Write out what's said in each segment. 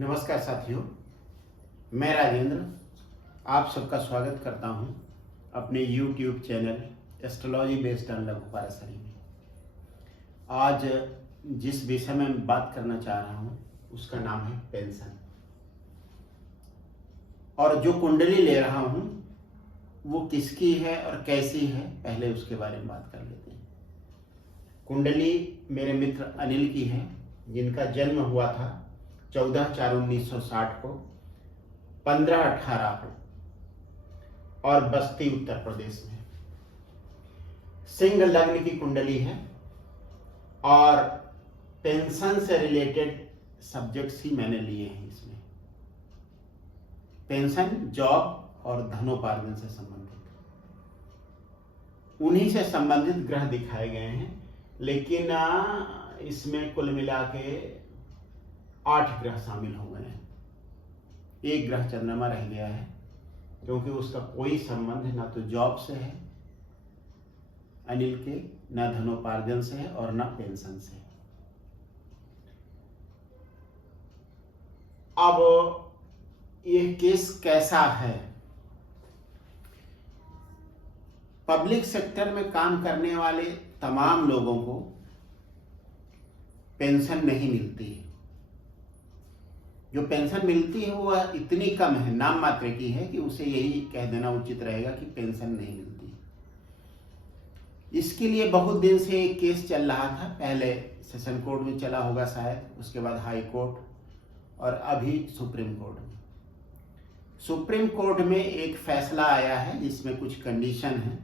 नमस्कार साथियों, मैं राजेंद्र आप सबका स्वागत करता हूं अपने YouTube channel astrology based on लघु पाराशरी में। आज जिस विषय में मैं बात करना चाह रहा हूं उसका नाम है पेंशन। और जो कुंडली ले रहा हूं वो किसकी है और कैसी है, पहले उसके बारे में बात कर लेते हैं। कुंडली मेरे मित्र अनिल की है, जिनका जन्म हुआ था 14/4/1960 को 15/18 को, और बस्ती उत्तर प्रदेश में। सिंह लग्न की कुंडली है और पेंशन से रिलेटेड सब्जेक्ट्स ही मैंने लिए हैं इसमें। पेंशन, जॉब और धनोपार्जन से संबंधित, उन्हीं से संबंधित ग्रह दिखाए गए हैं। लेकिन इसमें कुल मिला के 8 ग्रह शामिल हो गए हैं। एक ग्रह चंद्रमा रह गया है, क्योंकि उसका कोई संबंध ना तो जॉब से है अनिल के, ना धनोपार्जन से है और ना पेंशन से है। अब ये केस कैसा है? पब्लिक सेक्टर में काम करने वाले तमाम लोगों को पेंशन नहीं मिलती है। जो पेंशन मिलती है वह इतनी कम है, नाम मात्र की है, कि उसे यही कह देना उचित रहेगा कि पेंशन नहीं मिलती। इसके लिए बहुत दिन से एक केस चल रहा था। पहले सेशन कोर्ट में चला होगा शायद, उसके बाद हाई कोर्ट और अभी सुप्रीम कोर्ट में। सुप्रीम कोर्ट में एक फैसला आया है जिसमें कुछ कंडीशन है,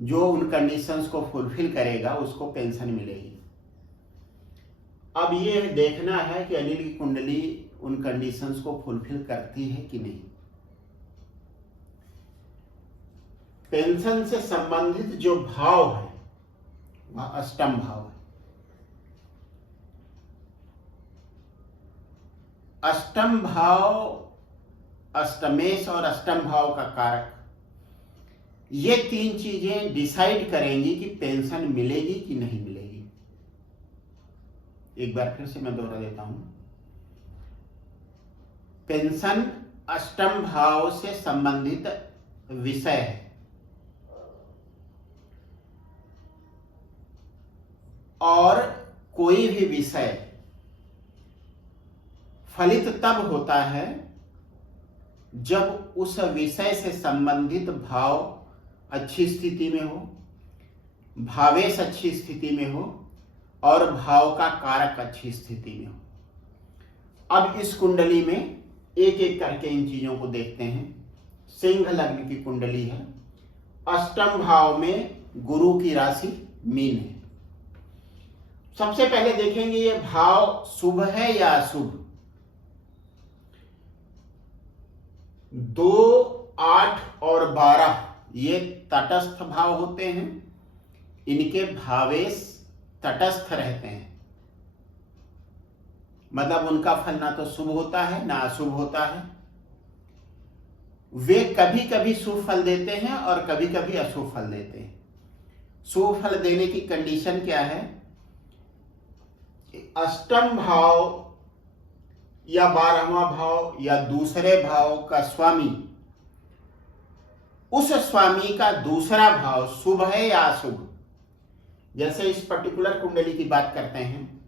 जो उन कंडीशंस को फुलफिल करेगा उसको पेंशन मिलेगी। अब ये देखना है कि अनिल की कुंडली उन कंडीशंस को फुलफिल करती है कि नहीं। पेंशन से संबंधित जो भाव है वह अष्टम भाव है। अष्टम भाव, अष्टमेश और अष्टम भाव का कारक, ये 3 चीजें डिसाइड करेंगी कि पेंशन मिलेगी कि नहीं मिलेगी। एक बार फिर से मैं दोहरा देता हूं। पेंशन अष्टम भाव से संबंधित विषय है और कोई भी विषय फलित तब होता है जब उस विषय से संबंधित भाव अच्छी स्थिति में हो, भावेश अच्छी स्थिति में हो और भाव का कारक अच्छी स्थिति में हो। अब इस कुंडली में एक एक करके इन चीजों को देखते हैं। सिंह लग्न की कुंडली है, अष्टम भाव में गुरु की राशि मीन है। सबसे पहले देखेंगे ये भाव शुभ है या अशुभ। 2, 8 और 12 ये तटस्थ भाव होते हैं। इनके भावेश तटस्थ रहते हैं, मतलब उनका फल ना तो शुभ होता है ना अशुभ होता है। वे कभी कभी शुभ फल देते हैं और कभी कभी अशुभ फल देते हैं। शुभ फल देने की कंडीशन क्या है? अष्टम भाव या 12वां भाव या दूसरे भाव का स्वामी, उस स्वामी का दूसरा भाव शुभ है या अशुभ। जैसे इस पर्टिकुलर कुंडली की बात करते हैं,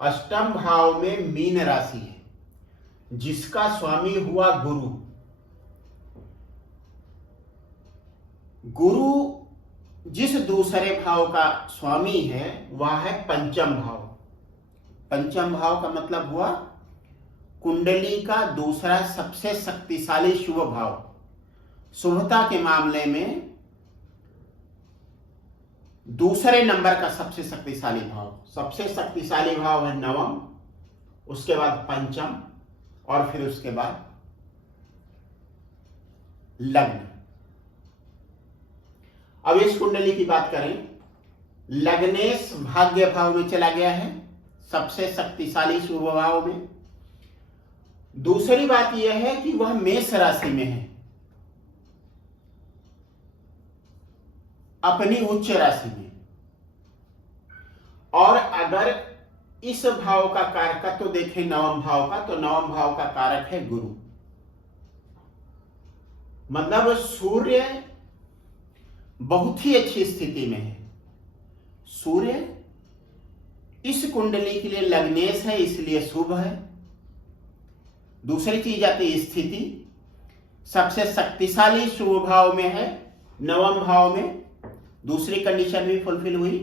अष्टम भाव में मीन राशि है जिसका स्वामी हुआ गुरु। गुरु जिस दूसरे भाव का स्वामी है वह है पंचम भाव। पंचम भाव का मतलब हुआ कुंडली का दूसरा सबसे शक्तिशाली शुभ भाव। शुभता के मामले में दूसरे नंबर का सबसे शक्तिशाली भाव, सबसे शक्तिशाली भाव है नवम, उसके बाद पंचम और फिर उसके बाद लग्न। अब इस कुंडली की बात करें, लग्नेश भाग्य भाव में चला गया है, सबसे शक्तिशाली शुभ भाव में। दूसरी बात यह है कि वह मेष राशि में है, अपनी उच्च राशि में। और अगर इस भाव का कारक तो देखें नवम भाव का, तो नवम भाव का कारक है गुरु। मतलब सूर्य बहुत ही अच्छी स्थिति में है। सूर्य इस कुंडली के लिए लग्नेश है, इसलिए शुभ है। दूसरी चीज आती है स्थिति, सबसे शक्तिशाली शुभ भाव में है, नवम भाव में। दूसरी कंडीशन भी फुलफिल हुई।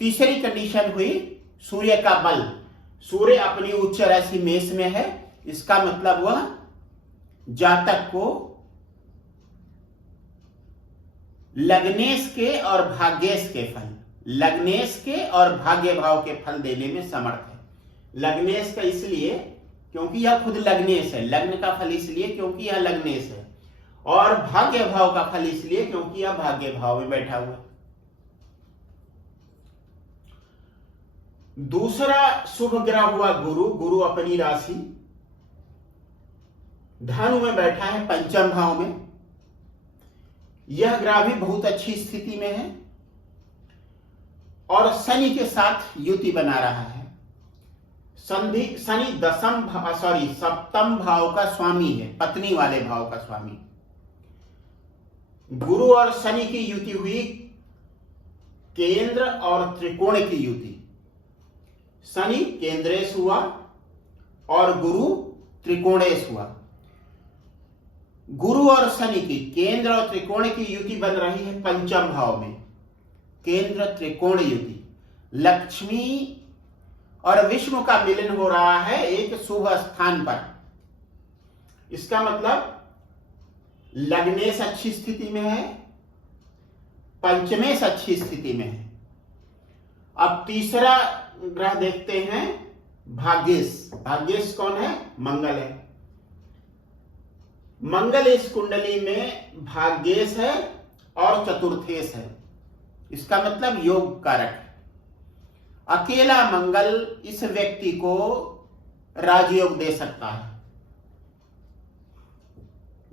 तीसरी कंडीशन हुई सूर्य का बल। सूर्य अपनी उच्च राशि मेष में है, इसका मतलब वह जातक को लग्नेश के और भाग्येश के फल, लग्नेश के और भाग्य भाव के फल देने में समर्थ है। लग्नेश का इसलिए क्योंकि यह खुद लग्नेश है, लग्न का फल इसलिए क्योंकि यह लग्नेश है, और भाग्य भाव का फल इसलिए क्योंकि यह भाग्य भाव में बैठा हुआ है। दूसरा शुभ ग्रह हुआ गुरु। गुरु अपनी राशि धनु में बैठा है, पंचम भाव में। यह ग्रह भी बहुत अच्छी स्थिति में है और शनि के साथ युति बना रहा है। शनि सप्तम भाव का स्वामी है, पत्नी वाले भाव का स्वामी। गुरु और शनि की युति हुई केंद्र और त्रिकोण की युति। शनि केंद्रेश हुआ और गुरु त्रिकोणेश हुआ। गुरु और शनि की केंद्र और त्रिकोण की युति बन रही है पंचम भाव में, केंद्र त्रिकोण युति। लक्ष्मी और विष्णु का मिलन हो रहा है एक शुभ स्थान पर। इसका मतलब लग्नेश अच्छी स्थिति में है, पंचमेश अच्छी स्थिति में है। अब तीसरा ग्रह देखते हैं भाग्येश। भाग्येश कौन है? मंगल है। मंगल इस कुंडली में भाग्येश है और चतुर्थेश है, इसका मतलब योग कारक है। अकेला मंगल इस व्यक्ति को राजयोग दे सकता है।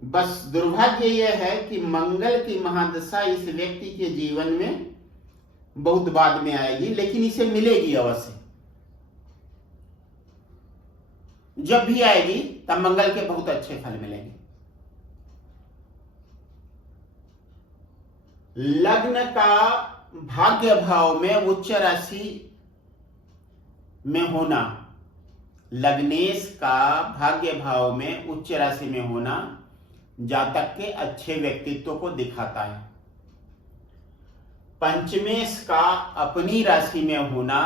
बस दुर्भाग्य यह है कि मंगल की महादशा इस व्यक्ति के जीवन में बहुत बाद में आएगी, लेकिन इसे मिलेगी अवश्य। जब भी आएगी तब मंगल के बहुत अच्छे फल मिलेंगे। लग्न का भाग्य भाव में उच्च राशि में होना, लग्नेश का भाग्य भाव में उच्च राशि में होना जातक के अच्छे व्यक्तित्व को दिखाता है। पंचमेश का अपनी राशि में होना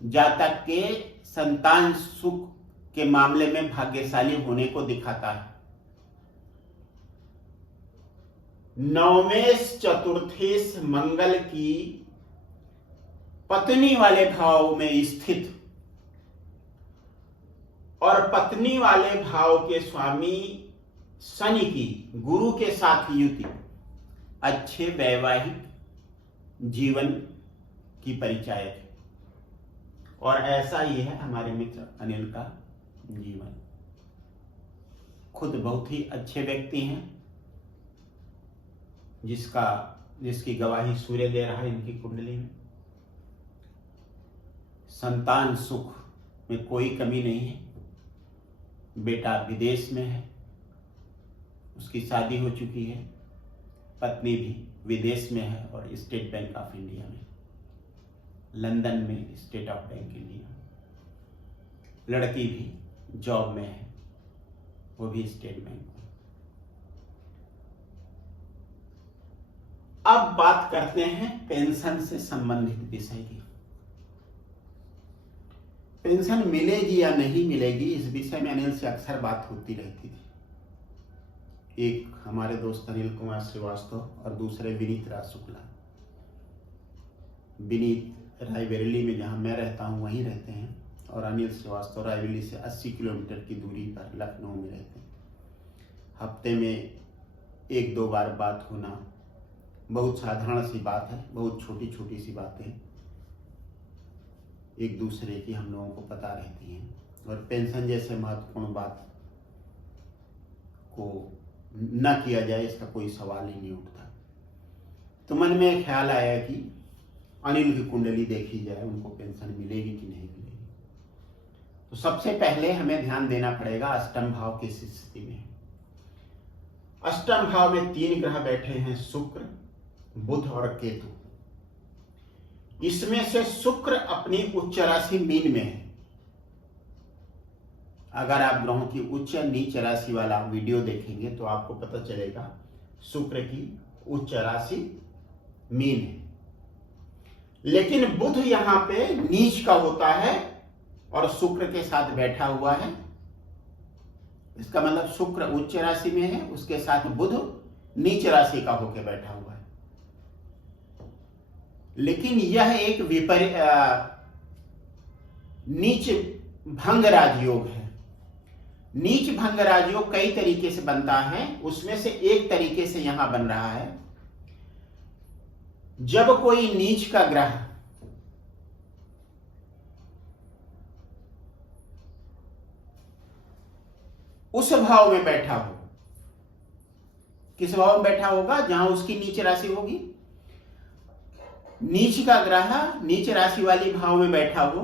जातक के संतान सुख के मामले में भाग्यशाली होने को दिखाता है। नवमेश चतुर्थेश मंगल की पत्नी वाले भाव में स्थित और पत्नी वाले भाव के स्वामी शनि की गुरु के साथ युति अच्छे वैवाहिक जीवन की परिचायक है। और ऐसा ही है हमारे मित्र अनिल का जीवन। खुद बहुत ही अच्छे व्यक्ति हैं, जिसकी गवाही सूर्य दे रहा है इनकी कुंडली में। संतान सुख में कोई कमी नहीं है। बेटा विदेश में है, उसकी शादी हो चुकी है। पत्नी भी विदेश में है और स्टेट बैंक ऑफ इंडिया में, लंदन में स्टेट ऑफ बैंक इंडिया। लड़की भी जॉब में है, वो भी स्टेट बैंक में। अब बात करते हैं पेंशन से संबंधित विषय की। पेंशन मिलेगी या नहीं मिलेगी, इस विषय में अनिल से अक्सर बात होती रहती थी। एक हमारे दोस्त अनिल कुमार श्रीवास्तव और दूसरे विनीत राज शुक्ला। विनीत रायबरेली में जहां मैं रहता हूं वहीं रहते हैं, और अनिल श्रीवास्तव रायबरेली से 80 किलोमीटर की दूरी पर लखनऊ में रहते हैं। हफ्ते में 1-2 बार बात होना बहुत साधारण सी बात है, बहुत छोटी छोटी सी बातें एक दूसरे की हम लोगों को पता रहती हैं। और पेंशन जैसे महत्वपूर्ण बात को न किया जाए, इसका कोई सवाल ही नहीं उठता। तो मन में ख्याल आया कि अनिल की कुंडली देखी जाए, उनको पेंशन मिलेगी कि नहीं मिलेगी। तो सबसे पहले हमें ध्यान देना पड़ेगा अष्टम भाव किस स्थिति में है। अष्टम भाव में 3 ग्रह बैठे हैं, शुक्र, बुध और केतु। इसमें से शुक्र अपनी उच्च राशि मीन में है। अगर आप ग्रहों की उच्च नीच राशि वाला वीडियो देखेंगे तो आपको पता चलेगा शुक्र की उच्च राशि मीन है। लेकिन बुध यहां पे नीच का होता है और शुक्र के साथ बैठा हुआ है। इसका मतलब शुक्र उच्च राशि में है, उसके साथ बुध नीच राशि का होकर बैठा हुआ है। लेकिन यह एक नीच भंग राजयोग है। नीच भंग राजयोग कई तरीके से बनता है, उसमें से एक तरीके से यहां बन रहा है। जब कोई नीच का ग्रह उस भाव में बैठा हो, किस भाव में बैठा होगा? जहां उसकी नीच राशि होगी। नीच का ग्रह नीच राशि वाली भाव में बैठा हो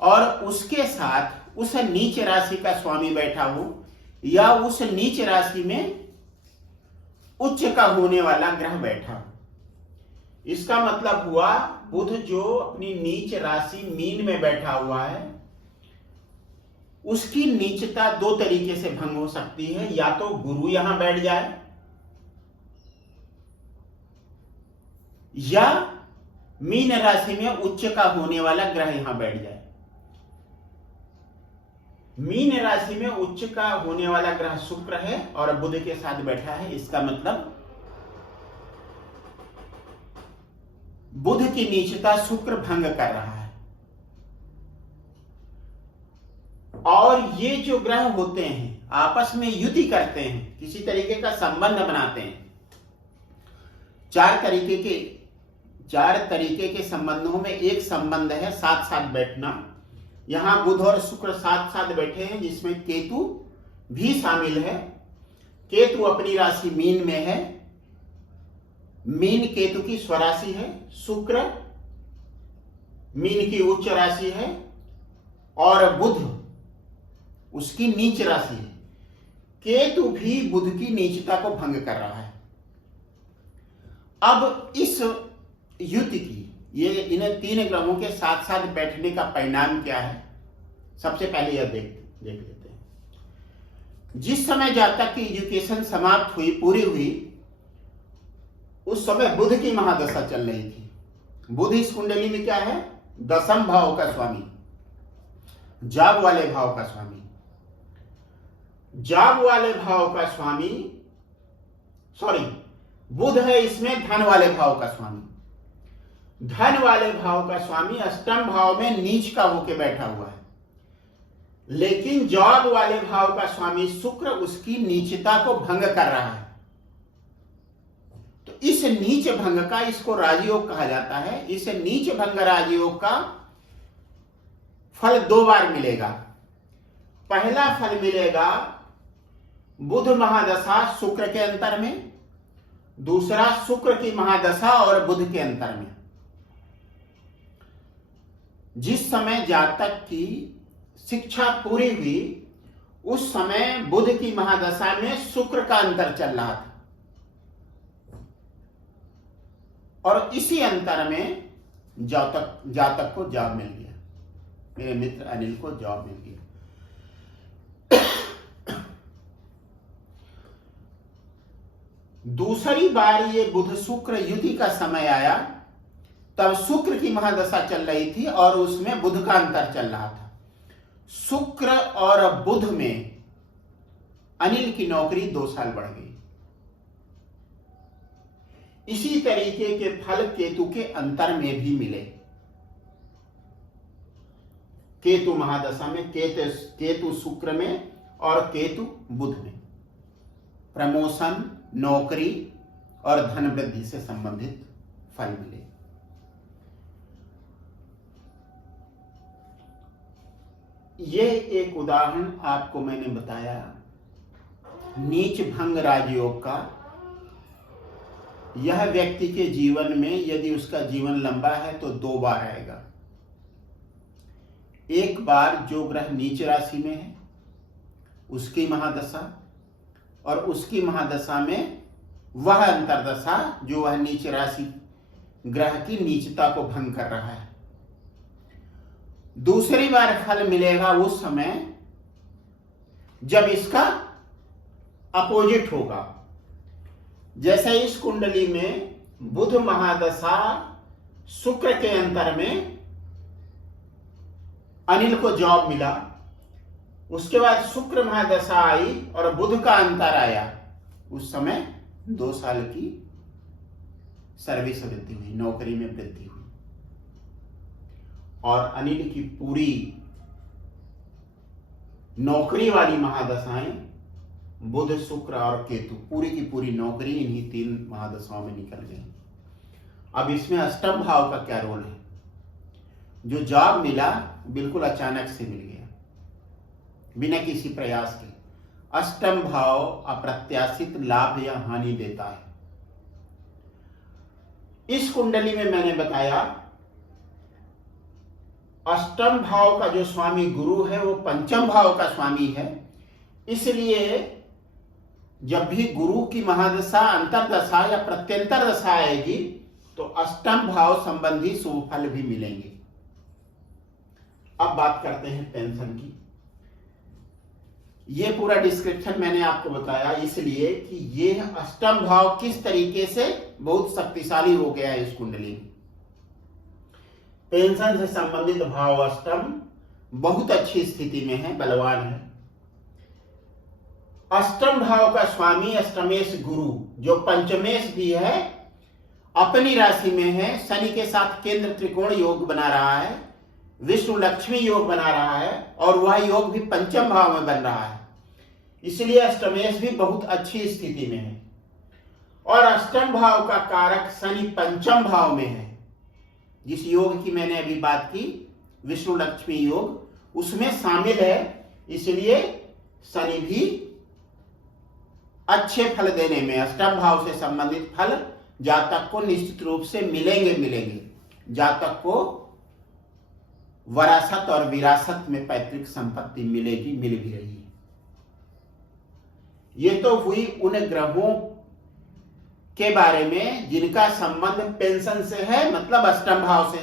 और उसके साथ उस नीच राशि का स्वामी बैठा हो, या उस नीच राशि में उच्च का होने वाला ग्रह बैठा हो। इसका मतलब हुआ बुध जो अपनी नीच राशि मीन में बैठा हुआ है, उसकी नीचता 2 तरीके से भंग हो सकती है। या तो गुरु यहां बैठ जाए, या मीन राशि में उच्च का होने वाला ग्रह यहां बैठ जाए। मीन राशि में उच्च का होने वाला ग्रह शुक्र है और बुध के साथ बैठा है। इसका मतलब बुध की नीचता शुक्र भंग कर रहा है। और ये जो ग्रह होते हैं आपस में युति करते हैं, किसी तरीके का संबंध बनाते हैं। 4 तरीके के संबंधों में एक संबंध है साथ साथ बैठना। यहां बुध और शुक्र साथ साथ बैठे हैं, जिसमें केतु भी शामिल है। केतु अपनी राशि मीन में है, मीन केतु की स्वराशि है। शुक्र मीन की उच्च राशि है और बुध उसकी नीच राशि है। केतु भी बुध की नीचता को भंग कर रहा है। अब इस युति की, ये इन 3 ग्रहों के साथ साथ बैठने का परिणाम क्या है, सबसे पहले यह देख लेते हैं। जिस समय जातक की एजुकेशन समाप्त हुई, पूरी हुई, उस समय बुध की महादशा चल रही थी। बुध इस कुंडली में क्या है? 10th भाव का स्वामी, जाब वाले भाव का स्वामी। जाब वाले भाव का स्वामी, बुध है इसमें धन वाले भाव का स्वामी। धन वाले भाव का स्वामी अष्टम भाव में नीच का होके बैठा हुआ है। लेकिन जॉब वाले भाव का स्वामी शुक्र उसकी नीचता को भंग कर रहा है। तो इस नीच भंग का, इसको राजयोग कहा जाता है। इस नीच भंग राजयोग का फल 2 बार मिलेगा। पहला फल मिलेगा बुध महादशा शुक्र के अंतर में, दूसरा शुक्र की महादशा और बुध के अंतर में। जिस समय जातक की शिक्षा पूरी हुई, उस समय बुध की महादशा में शुक्र का अंतर चल रहा था और इसी अंतर में जातक को जॉब मिल गया। मेरे मित्र अनिल को जॉब मिल गया। दूसरी बार ये बुध शुक्र युति का समय आया, तब शुक्र की महादशा चल रही थी और उसमें बुध का अंतर चल रहा था। शुक्र और बुध में अनिल की नौकरी 2 साल बढ़ गई। इसी तरीके के फल केतु के अंतर में भी मिले। केतु महादशा में, केतु शुक्र में और केतु बुध में प्रमोशन, नौकरी और धन वृद्धि से संबंधित फल मिले। यह एक उदाहरण आपको मैंने बताया नीच भंग राजयोग का, यह व्यक्ति के जीवन में यदि उसका जीवन लंबा है तो 2 बार आएगा। एक बार जो ग्रह नीच राशि में है उसकी महादशा, और उसकी महादशा में वह अंतर्दशा जो वह नीच राशि ग्रह की नीचता को भंग कर रहा है। दूसरी बार फल मिलेगा उस समय जब इसका अपोजिट होगा। जैसे इस कुंडली में बुध महादशा शुक्र के अंतर में अनिल को जॉब मिला, उसके बाद शुक्र महादशा आई और बुध का अंतर आया, उस समय 2 साल की सर्विस वृद्धि हुई, नौकरी में वृद्धि हुई। और अनिल की पूरी नौकरी वाली महादशाएं बुध शुक्र और केतु, पूरी की पूरी नौकरी इन्हीं 3 महादशाओं में निकल गई। अब इसमें अष्टम भाव का क्या रोल है? जो जॉब मिला बिल्कुल अचानक से मिल गया, बिना किसी प्रयास के। अष्टम भाव अप्रत्याशित लाभ या हानि देता है। इस कुंडली में मैंने बताया अष्टम भाव का जो स्वामी गुरु है वो पंचम भाव का स्वामी है, इसलिए जब भी गुरु की महादशा अंतरदशा या प्रत्यंतर दशा आएगी तो अष्टम भाव संबंधी शुभ फल भी मिलेंगे। अब बात करते हैं पेंशन की। ये पूरा डिस्क्रिप्शन मैंने आपको बताया इसलिए कि ये अष्टम भाव किस तरीके से बहुत शक्तिशाली हो गया है इस कुंडली में। पेंशन से संबंधित भाव अष्टम बहुत अच्छी स्थिति में है, बलवान है। अष्टम भाव का स्वामी अष्टमेश गुरु जो पंचमेश भी है, अपनी राशि में है, शनि के साथ केंद्र त्रिकोण योग बना रहा है, विष्णु लक्ष्मी योग बना रहा है, और वह योग भी पंचम भाव में बन रहा है, इसलिए अष्टमेश भी बहुत अच्छी स्थिति में है। और अष्टम भाव का कारक शनि पंचम भाव में है। जिस योग की मैंने अभी बात की विष्णु लक्ष्मी योग उसमें शामिल है, इसलिए शनि भी अच्छे फल देने में, अष्टम भाव से संबंधित फल जातक को निश्चित रूप से मिलेंगे। जातक को वरासत और विरासत में पैतृक संपत्ति मिलेगी, मिल भी रही है। ये तो हुई उन ग्रहों के बारे में जिनका संबंध पेंशन से है, मतलब अष्टम भाव से।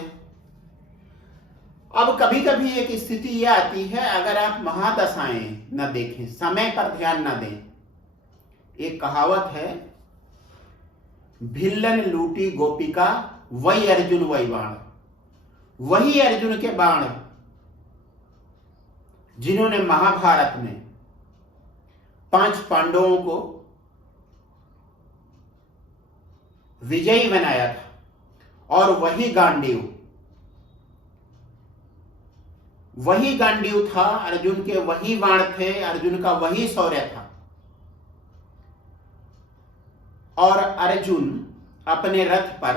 अब कभी कभी एक स्थिति यह आती है, अगर आप महादशाएं न देखें, समय पर ध्यान न दें। एक कहावत है, भिल्लन लूटी गोपिका वही अर्जुन वही बाण। वही अर्जुन के बाण जिन्होंने महाभारत में 5 पांडवों को विजयी बनाया था, और वही गांडीव था, अर्जुन के वही बाण थे, अर्जुन का वही शौर्य था। और अर्जुन अपने रथ पर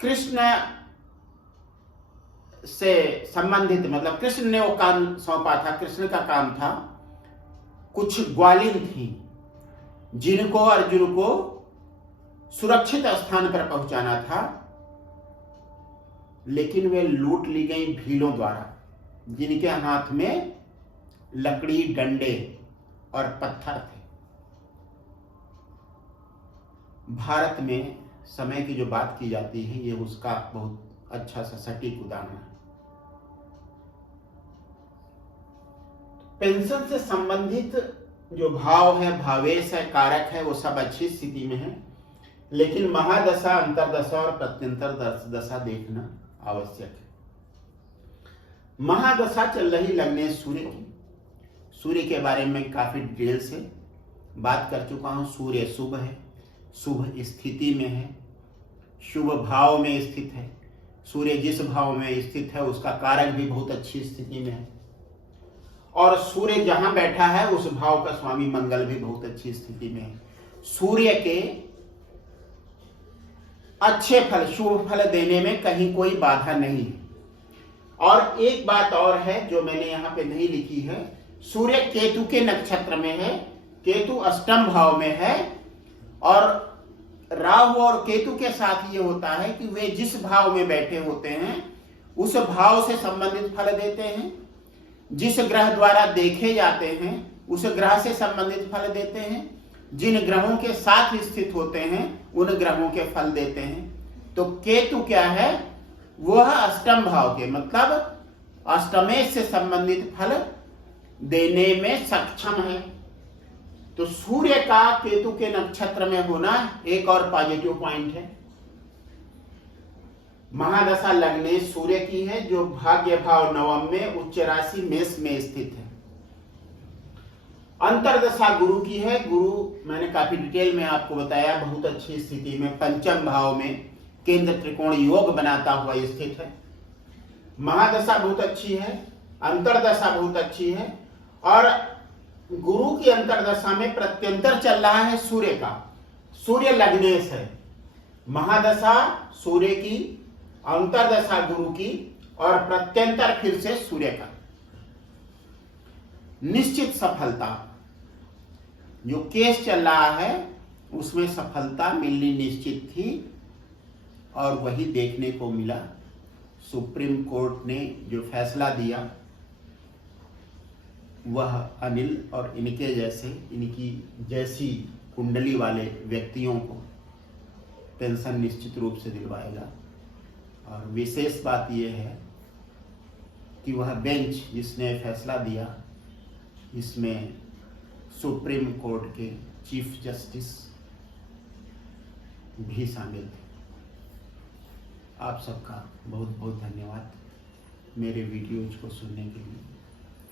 कृष्ण से संबंधित, मतलब कृष्ण ने वो काम सौंपा था, कृष्ण का काम था, कुछ ग्वालिन थी जिनको अर्जुन को सुरक्षित स्थान पर पहुंचाना था, लेकिन वे लूट ली गई भीलों द्वारा, जिनके हाथ में लकड़ी, डंडे और पत्थर थे। भारत में समय की जो बात की जाती है, ये उसका बहुत अच्छा सा सटीक उदाहरण है। पेंशन से संबंधित जो भाव है, भावेश है, कारक है, वो सब अच्छी स्थिति में है, लेकिन महादशा, अंतरदशा और प्रत्यंतर दशा देखना आवश्यक है। महादशा चल रही लग्नेश सूर्य की। सूर्य के बारे में काफी डिटेल से बात कर चुका हूं। सूर्य शुभ है, शुभ स्थिति में है, शुभ भाव में स्थित है। सूर्य जिस भाव में स्थित है उसका कारक भी बहुत अच्छी स्थिति में है, और सूर्य जहां बैठा है उस भाव का स्वामी मंगल भी बहुत अच्छी स्थिति में है। सूर्य के अच्छे फल, शुभ फल देने में कहीं कोई बाधा नहीं है। और एक बात और है जो मैंने यहां पे नहीं लिखी है, सूर्य केतु के नक्षत्र में है, केतु अष्टम भाव में है और राहु और केतु के साथ ये होता है कि वे जिस भाव में बैठे होते हैं उस भाव से संबंधित फल देते हैं, जिस ग्रह द्वारा देखे जाते हैं उस ग्रह से संबंधित फल देते हैं, जिन ग्रहों के साथ स्थित होते हैं उन ग्रहों के फल देते हैं। तो केतु क्या है, वह अष्टम भाव के मतलब अष्टमेश से संबंधित फल देने में सक्षम है। तो सूर्य का केतु के नक्षत्र में होना एक और पॉजिटिव पॉइंट है। महादशा लगने सूर्य की है जो भाग्य भाव नवम में उच्च राशि मेष में स्थित है। अंतरदशा गुरु की है। गुरु मैंने काफी डिटेल में आपको बताया, बहुत अच्छी स्थिति में पंचम भाव में केंद्र त्रिकोण योग बनाता हुआ स्थित है। महादशा बहुत अच्छी है, अंतरदशा बहुत अच्छी है और गुरु की अंतरदशा में प्रत्यंतर चल रहा है सूर्य का। सूर्य लग्नेश है। महादशा सूर्य की, अंतरदशा गुरु की और प्रत्यंतर फिर से सूर्य का। निश्चित सफलता, जो केस चल रहा है उसमें सफलता मिलनी निश्चित थी और वही देखने को मिला। सुप्रीम कोर्ट ने जो फैसला दिया वह अनिल और इनके जैसे, इनकी जैसी कुंडली वाले व्यक्तियों को पेंशन निश्चित रूप से दिलवाएगा। और विशेष बात यह है कि वह बेंच जिसने फैसला दिया इसमें सुप्रीम कोर्ट के चीफ जस्टिस भी शामिल थे। आप सबका बहुत बहुत धन्यवाद मेरे वीडियोज को सुनने के लिए।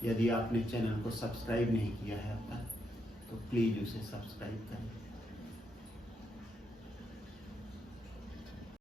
यदि आपने चैनल को सब्सक्राइब नहीं किया है अब तक तो प्लीज़ उसे सब्सक्राइब करें।